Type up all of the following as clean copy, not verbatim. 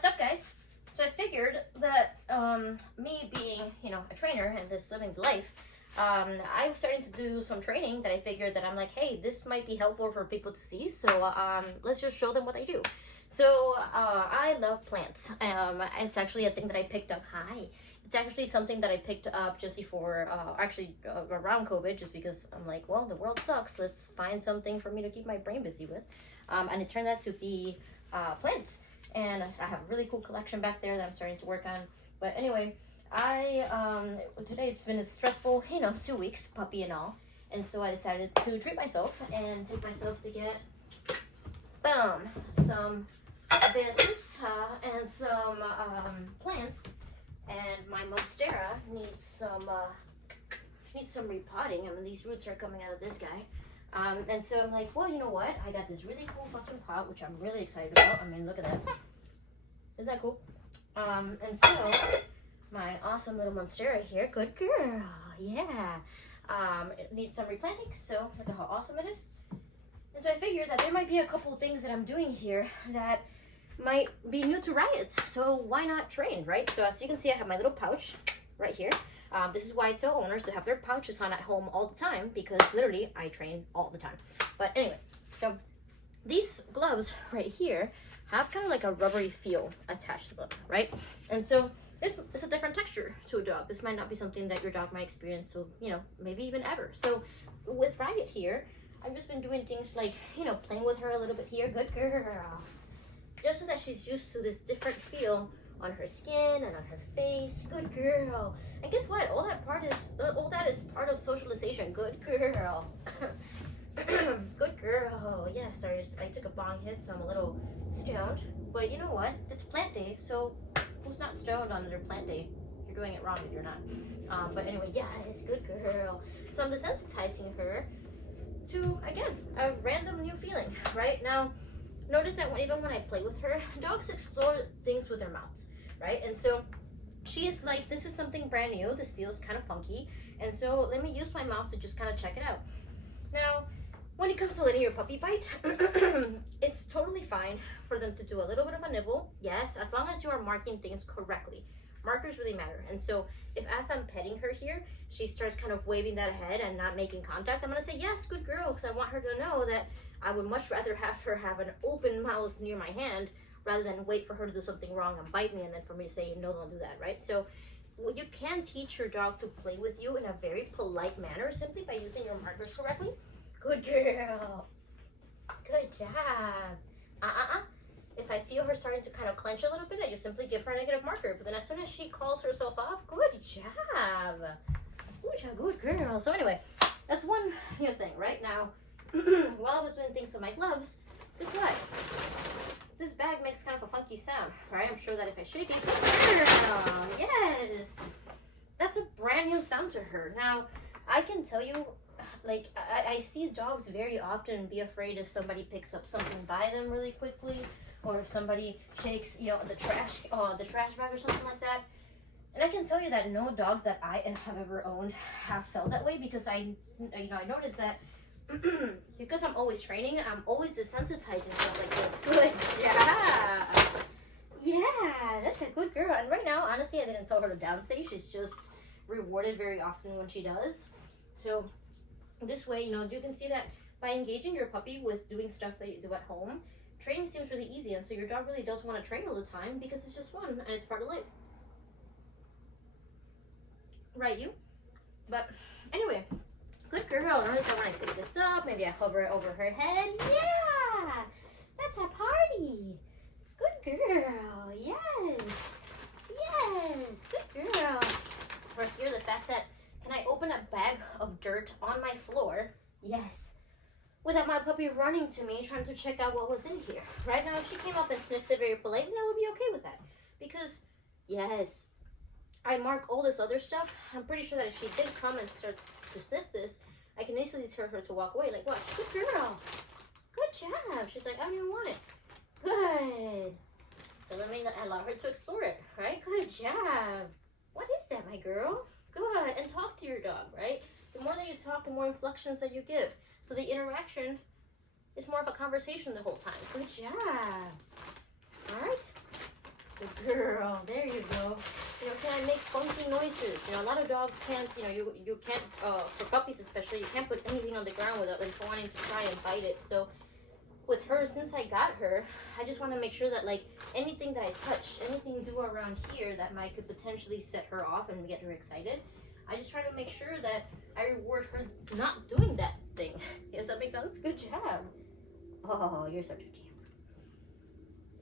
What's up, guys? So I figured that me being, a trainer and just living the life, I'm starting to do some training that I figured that I'm like, hey, this might be helpful for people to see. So let's just show them what I do. So I love plants. It's actually a thing that I picked up. Hi. It's actually something that I picked up just before, around COVID, just because I'm like, well, the world sucks. Let's find something for me to keep my brain busy with. And it turned out to be plants. And I have a really cool collection back there that I'm starting to work on. But anyway, today it's been a stressful, 2 weeks, puppy and all. And so I decided to treat myself to get, some vases and some plants. And my monstera needs some repotting. I mean, these roots are coming out of this guy. And so I'm like, well, you know what? I got this really cool fucking pot, which I'm really excited about. I mean, look at that. Isn't that cool? And so my awesome little monstera here, good girl, yeah. It needs some replanting, so look at how awesome it is. And so I figured that there might be a couple things that I'm doing here that might be new to Riots. So why not train, right? So as you can see, I have my little pouch right here. This is why I tell owners to have their pouches on at home all the time, because literally I train all the time. But anyway, so these gloves right here have kind of like a rubbery feel attached to them, right? And so this is a different texture to a dog. This might not be something that your dog might experience, so, maybe even ever. So with Riot here, I've just been doing things like, playing with her a little bit here. Good girl. Just so that she's used to this different feel on her skin and on her face. Good girl. And guess what? All that is part of socialization. Good girl. Good girl. Yeah, sorry, I took a bong hit, so I'm a little stoned. But you know what? It's plant day, so who's not stoned on their plant day? You're doing it wrong if you're not. But anyway, yeah, it's good girl. So I'm desensitizing her to, again, a random new feeling. Right now, notice that even when I play with her, dogs explore things with their mouths, right? And so she is like, this is something brand new. This feels kind of funky. And so let me use my mouth to just kind of check it out. Now, when it comes to letting your puppy bite, it's totally fine for them to do a little bit of a nibble. Yes, as long as you are marking things correctly. Markers really matter. And so if as I'm petting her here, she starts kind of waving that head and not making contact, I'm going to say, yes, good girl, because I want her to know that I would much rather have her have an open mouth near my hand rather than wait for her to do something wrong and bite me and then for me to say, no, don't do that, right? So you can teach your dog to play with you in a very polite manner simply by using your markers correctly. Good girl. Good job. If I feel her starting to kind of clench a little bit, I just simply give her a negative marker. But then as soon as she calls herself off, good job. Good job, good girl. So anyway, that's one new thing. Right now, while I was doing things with my gloves, guess what? This bag makes kind of a funky sound, right? I'm sure that if I shake it, girl, yes, that's a brand new sound to her. Now, I can tell you, like, I see dogs very often be afraid if somebody picks up something by them really quickly, or if somebody shakes, the trash bag or something like that. And I can tell you that no dogs that I have ever owned have felt that way, because I noticed that because I'm always training, I'm always desensitizing stuff like this. Good, yeah, that's a good girl. And right now, honestly, I didn't tell her to downstay. She's just rewarded very often when she does. So this way, you can see that by engaging your puppy with doing stuff that you do at home, training seems really easy, and so your dog really does want to train all the time because it's just fun and it's part of life. Right, you? But anyway, good girl. Notice that when I pick this up, maybe I hover it over her head. Yeah, that's a party. Good girl. Yes. Good girl. Or here, the fact that, can I open a bag of dirt on my floor? Yes. Without my puppy running to me, trying to check out what was in here. Right now, if she came up and sniffed it very politely, I would be okay with that. Because, yes, I mark all this other stuff. I'm pretty sure that if she did come and starts to sniff this, I can easily tell her to walk away. Like, what? Good girl. Good job. She's like, I don't even want it. Good. So let me allow her to explore it, right? Good job. What is that, my girl? Good. And talk to your dog, right? The more that you talk, the more inflections that you give. So the interaction is more of a conversation the whole time. Good job. All right. Good girl. There you go. You know, can I make funky noises? You know, a lot of dogs can't, you know, you can't, for puppies especially, you can't put anything on the ground without them wanting to try and bite it. So with her, since I got her, I just want to make sure that, like, anything that I touch, anything do around here that might could potentially set her off and get her excited, I just try to make sure that I reward her not doing that thing. Yes, that makes sense? Good job. Oh, you're such a champ.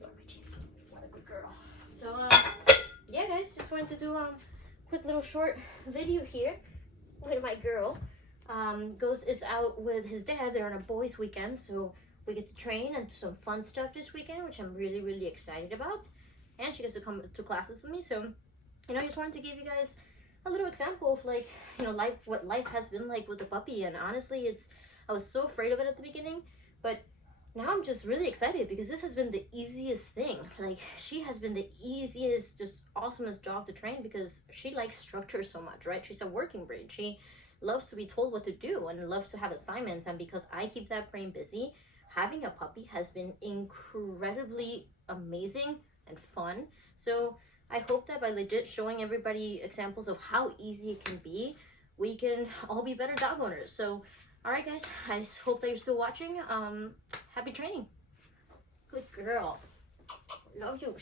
You're my champ. What a good girl. So, yeah, guys, just wanted to do a quick little short video here with my girl. Ghost is out with his dad. They're on a boys' weekend, so we get to train and do some fun stuff this weekend, which I'm really, really excited about. And she gets to come to classes with me. So, you know, I just wanted to give you guys a little example of, like, you know, life, what life has been like with the puppy. And honestly, I was so afraid of it at the beginning, but now I'm just really excited because this has been the easiest thing. Like, she has been the easiest, just awesomest dog to train because she likes structure so much, right? She's a working breed. She loves to be told what to do and loves to have assignments. And because I keep that brain busy, having a puppy has been incredibly amazing and fun. So I hope that by legit showing everybody examples of how easy it can be, we can all be better dog owners. So, all right, guys, I hope that you're still watching. Happy training. Good girl. Love you.